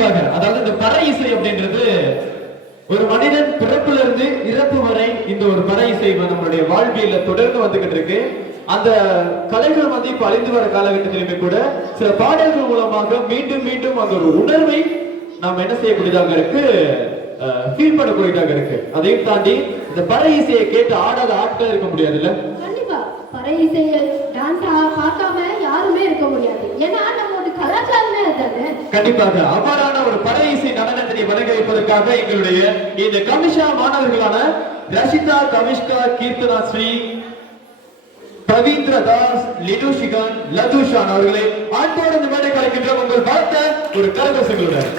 கண்டிப்பாக. அதாவது இந்த பறை இசை அப்படின்றது ஒரு மனிதன் பிறப்புல இருந்து இறப்பு வரை இந்த ஒரு பறை இசை நம்மளுடைய வாழ்வியல தொடர்ந்து வந்துகிட்டு இருக்கு. அந்த கலைகள் வந்து இப்ப அழிந்து வர காலகட்டத்திலுமே கூட சில பாடல்கள் மூலமாக மீண்டும் மீண்டும் அந்த ஒரு உணர்வை நாம் என்ன செய்யக்கூடியதாக இருக்கு, ஃபீல் பண்ணக்கூடியதாக இருக்கு. அதையும் தாண்டி இந்த பறை இசையை கேட்டு ஆடாத ஆட்கள் இருக்க முடியாதுல்ல. கண்டிப்பா பறை இசையை டான்ஸ் பார்க்காம யாருமே இருக்க முடியாது. ஏன்னா நம்மளோட கலாச்சாரமே அதுதானே. கண்டிப்பாக அவ்வாறான ஒரு பறை இசை நடனத்தினை வழங்க வைப்பதற்காக எங்களுடைய இந்த கமிஷா மாணவர்களான ரஷிதா, கவிஷ்கா, கீர்த்தனா, ஸ்ரீ பவித்ர தாஸ், லிடுஷிகன், லதுஷான் அவர்களை ஆண்டோடு இந்த மேடை கலைக்கின்ற உங்கள் பார்த்த ஒரு கரகோஷங்களுடன்